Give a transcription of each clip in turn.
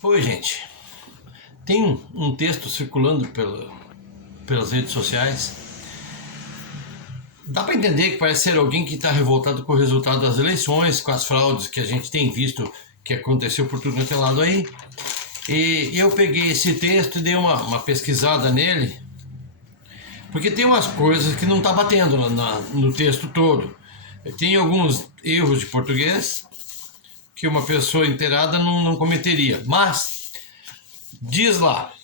Oi, gente. Tem um texto circulando pelas redes sociais. Dá para entender que parece ser alguém que está revoltado com o resultado das eleições, com as fraudes que a gente tem visto que aconteceu por tudo quanto é lado aí. E eu peguei esse texto e dei uma pesquisada nele, porque tem umas coisas que não tá batendo no texto todo. Tem alguns erros de português que uma pessoa inteirada não cometeria, mas diz lá,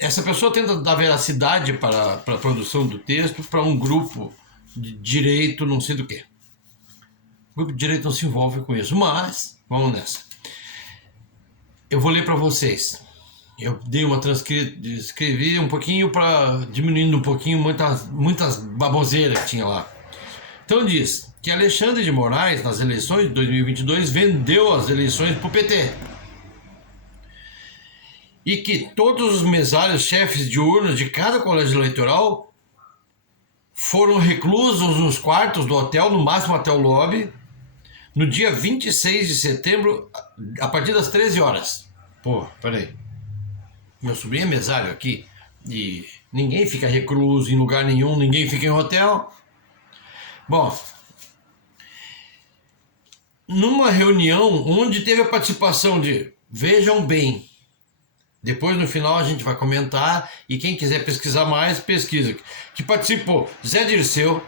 essa pessoa tenta dar veracidade para a produção do texto para um grupo de direito, não sei do que. O grupo de direito não se envolve com isso, mas vamos nessa. Eu vou ler para vocês. Eu dei uma escrevi um pouquinho para diminuindo um pouquinho muitas baboseiras que tinha lá. Então diz que Alexandre de Moraes, nas eleições de 2022, vendeu as eleições para o PT. E que todos os mesários chefes de urnas de cada colégio eleitoral foram reclusos nos quartos do hotel, no máximo até o lobby, no dia 26 de setembro, a partir das 13 horas. Pô, peraí. Meu sobrinho é mesário aqui e ninguém fica recluso em lugar nenhum, ninguém fica em hotel. Bom, numa reunião onde teve a participação de, vejam bem, depois no final a gente vai comentar e quem quiser pesquisar mais, pesquisa, que participou Zé Dirceu,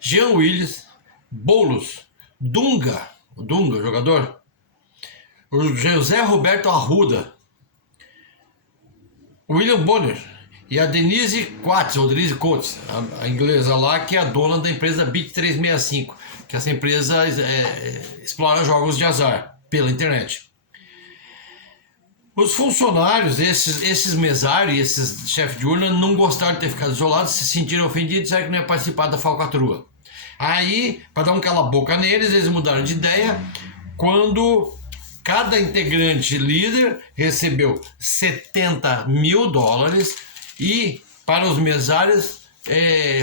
Jean Willis, Boulos, Dunga, o jogador, o José Roberto Arruda, William Bonner e a Denise Coates, a inglesa lá, que é a dona da empresa Bit365, que essa empresa explora jogos de azar pela internet. Os funcionários, esses mesários e esses chefes de urna não gostaram de ter ficado isolados, se sentiram ofendidos e disseram que não ia participar da falcatrua. Aí, para dar um cala-boca neles, eles mudaram de ideia quando cada integrante líder recebeu $70 mil e para os mesários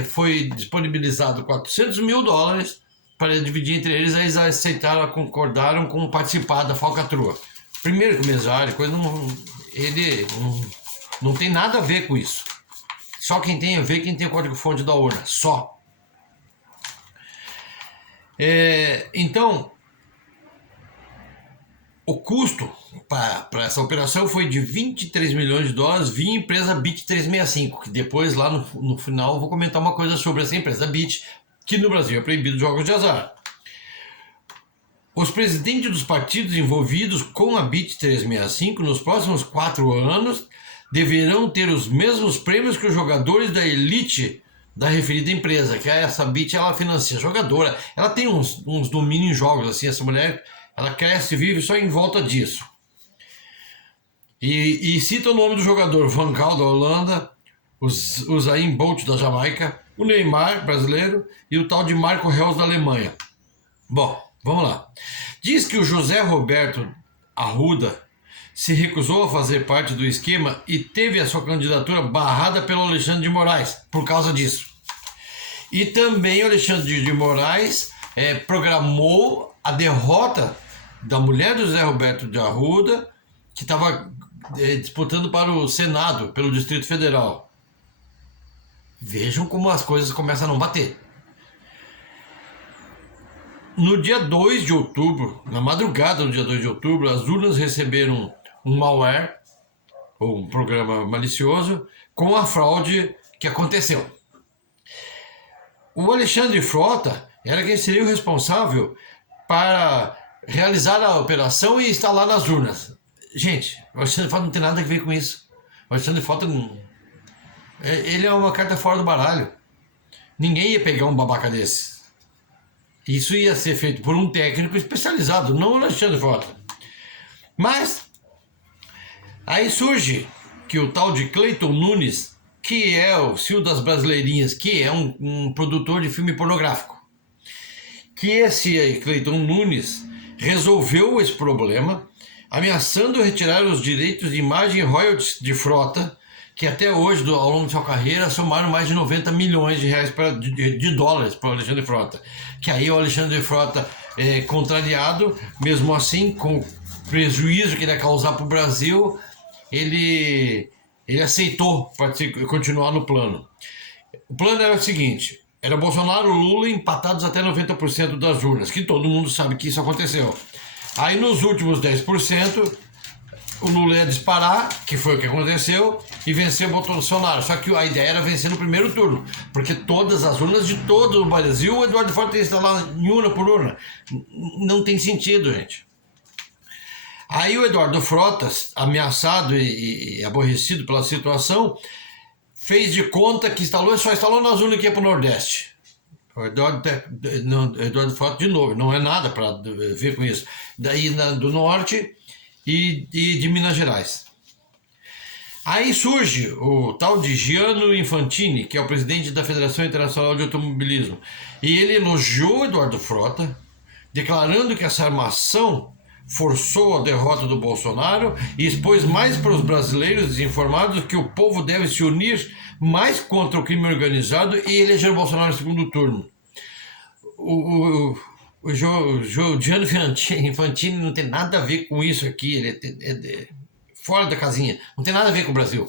foi disponibilizado $400 mil para dividir entre eles. Aí eles aceitaram, concordaram com participar da falcatrua. Primeiro que o mesário, ele não tem nada a ver com isso. Só quem tem a ver, quem tem o código-fonte da urna, só. Então, o custo para essa operação foi de $23 milhões via empresa Bit365, que depois lá no final eu vou comentar uma coisa sobre essa empresa Bit, que no Brasil é proibido jogos de azar. Os presidentes dos partidos envolvidos com a Bit365 nos próximos 4 anos deverão ter os mesmos prêmios que os jogadores da elite da referida empresa, que essa Bit, ela financia jogadora, ela tem uns domínios em jogos, assim, essa mulher, ela cresce e vive só em volta disso. E cita o nome do jogador: Van Gaal da Holanda, o Usain Bolt da Jamaica, o Neymar brasileiro e o tal de Marco Reus da Alemanha. Bom, vamos lá. Diz que o José Roberto Arruda se recusou a fazer parte do esquema e teve a sua candidatura barrada pelo Alexandre de Moraes por causa disso. E também o Alexandre de Moraes programou a derrota da mulher do José Roberto de Arruda, que estava disputando para o Senado, pelo Distrito Federal. Vejam como as coisas começam a não bater. No dia 2 de outubro, na madrugada do dia 2 de outubro, as urnas receberam um malware, ou um programa malicioso, com a fraude que aconteceu. O Alexandre Frota era quem seria o responsável para realizar a operação e instalar nas urnas. Gente, o Alexandre Frota não tem nada a ver com isso. O Alexandre Frota ele é uma carta fora do baralho. Ninguém ia pegar um babaca desse. Isso ia ser feito por um técnico especializado, não o Alexandre Frota. Mas aí surge que o tal de Cleiton Nunes, que é o Cio das Brasileirinhas, que é um produtor de filme pornográfico, que esse Cleiton Nunes resolveu esse problema, ameaçando retirar os direitos de imagem e royalties de Frota, que até hoje, ao longo de sua carreira, somaram mais de $90 milhões de dólares para o Alexandre Frota. Que aí o Alexandre Frota, contrariado, mesmo assim, prejuízo que ele ia causar para o Brasil, ele aceitou continuar no plano. O plano era o seguinte: era Bolsonaro e Lula empatados até 90% das urnas, que todo mundo sabe que isso aconteceu. Aí nos últimos 10%, o Lula ia disparar, que foi o que aconteceu, e vencer o Bolsonaro. Só que a ideia era vencer no primeiro turno, porque todas as urnas de todo o Brasil, o Eduardo Frota ia instalar em urna por urna. Não tem sentido, gente. Aí o Eduardo Frota, ameaçado e aborrecido pela situação, fez de conta que só instalou nas urnas que ia para o Nordeste. O Eduardo Frota, de novo, não é nada para ver com isso. Daí do Norte e de Minas Gerais. Aí surge o tal de Gianni Infantini, que é o presidente da Federação Internacional de Automobilismo, e ele elogiou o Eduardo Frota, declarando que essa armação forçou a derrota do Bolsonaro e expôs mais para os brasileiros desinformados que o povo deve se unir mais contra o crime organizado e eleger o Bolsonaro no segundo turno. O Gianni Infantini não tem nada a ver com isso aqui, ele é fora da casinha, não tem nada a ver com o Brasil.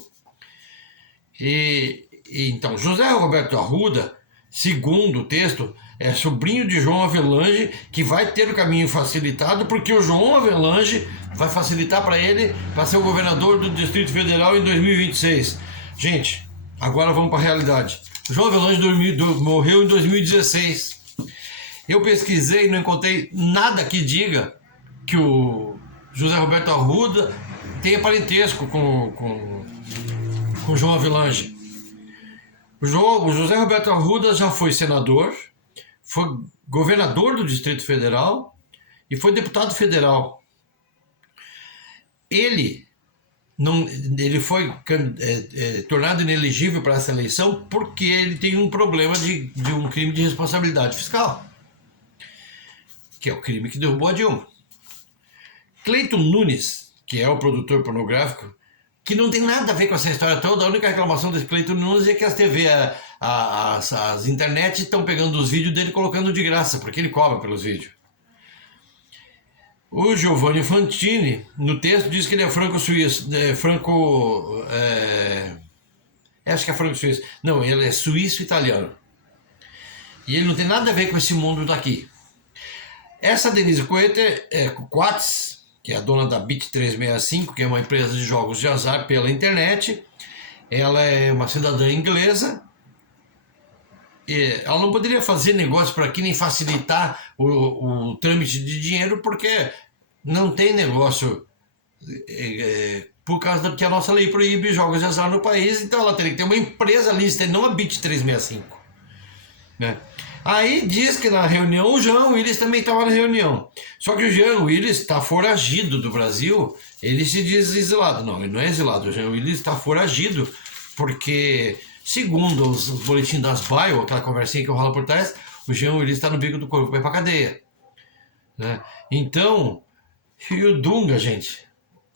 Então, José Roberto Arruda, segundo o texto, é sobrinho de João Havelange, que vai ter o caminho facilitado, porque o João Havelange vai facilitar para ele para ser o governador do Distrito Federal em 2026. Gente, agora vamos para a realidade. O João Havelange morreu em 2016. Eu pesquisei e não encontrei nada que diga que o José Roberto Arruda tenha parentesco com o João Havelange. O José Roberto Arruda já foi senador, foi governador do Distrito Federal e foi deputado federal. Ele foi tornado inelegível para essa eleição porque ele tem um problema de um crime de responsabilidade fiscal, que é o crime que derrubou a Dilma. Cleiton Nunes, que é o produtor pornográfico, que não tem nada a ver com essa história toda, a única reclamação desse Cleiton Nunes é que as TV, as internet estão pegando os vídeos dele e colocando de graça, porque ele cobra pelos vídeos. O Giovanni Infantini, no texto, diz que ele é franco-suíço, acho que é franco-suíço, não, ele é suíço-italiano. E ele não tem nada a ver com esse mundo daqui. Essa Denise Coates, que é a dona da Bit365, que é uma empresa de jogos de azar pela internet, ela é uma cidadã inglesa, e ela não poderia fazer negócio por aqui nem facilitar o trâmite de dinheiro, porque não tem negócio por causa que a nossa lei proíbe jogos de azar no país, então ela teria que ter uma empresa lista e não a Bit365. Né? Aí diz que na reunião o Jean Willis também estava na reunião. Só que o Jean Willis está foragido do Brasil, ele se diz exilado. Não, ele não é exilado, o Jean Willis está foragido porque, segundo os boletins das Bio, aquela conversinha que rola por trás, o Jean Willis está no bico do corpo, vai para cadeia. Né? Então, e o Dunga, gente?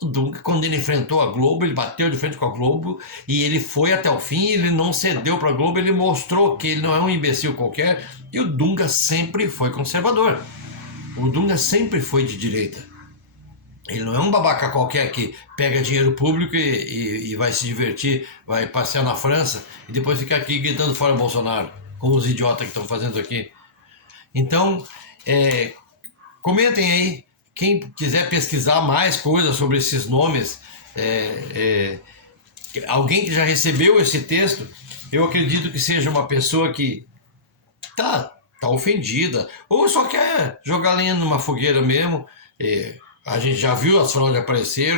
O Dunga, quando ele enfrentou a Globo, ele bateu de frente com a Globo e ele foi até o fim, ele não cedeu para a Globo, ele mostrou que ele não é um imbecil qualquer, e o Dunga sempre foi conservador. O Dunga sempre foi de direita. Ele não é um babaca qualquer que pega dinheiro público e vai se divertir, vai passear na França e depois fica aqui gritando fora Bolsonaro, como os idiotas que estão fazendo aqui. Então, comentem aí. Quem quiser pesquisar mais coisas sobre esses nomes, alguém que já recebeu esse texto, eu acredito que seja uma pessoa que tá ofendida, ou só quer jogar lenha numa fogueira mesmo. A gente já viu as fraudes aparecer,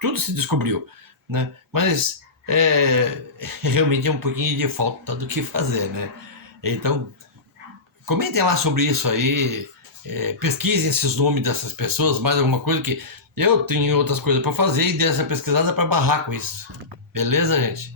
tudo se descobriu, né? Mas realmente é um pouquinho de falta do que fazer, né? Então, comentem lá sobre isso aí. Pesquisem esses nomes dessas pessoas, mais alguma coisa, que eu tenho outras coisas para fazer e dessa pesquisada para barrar com isso. Beleza, gente?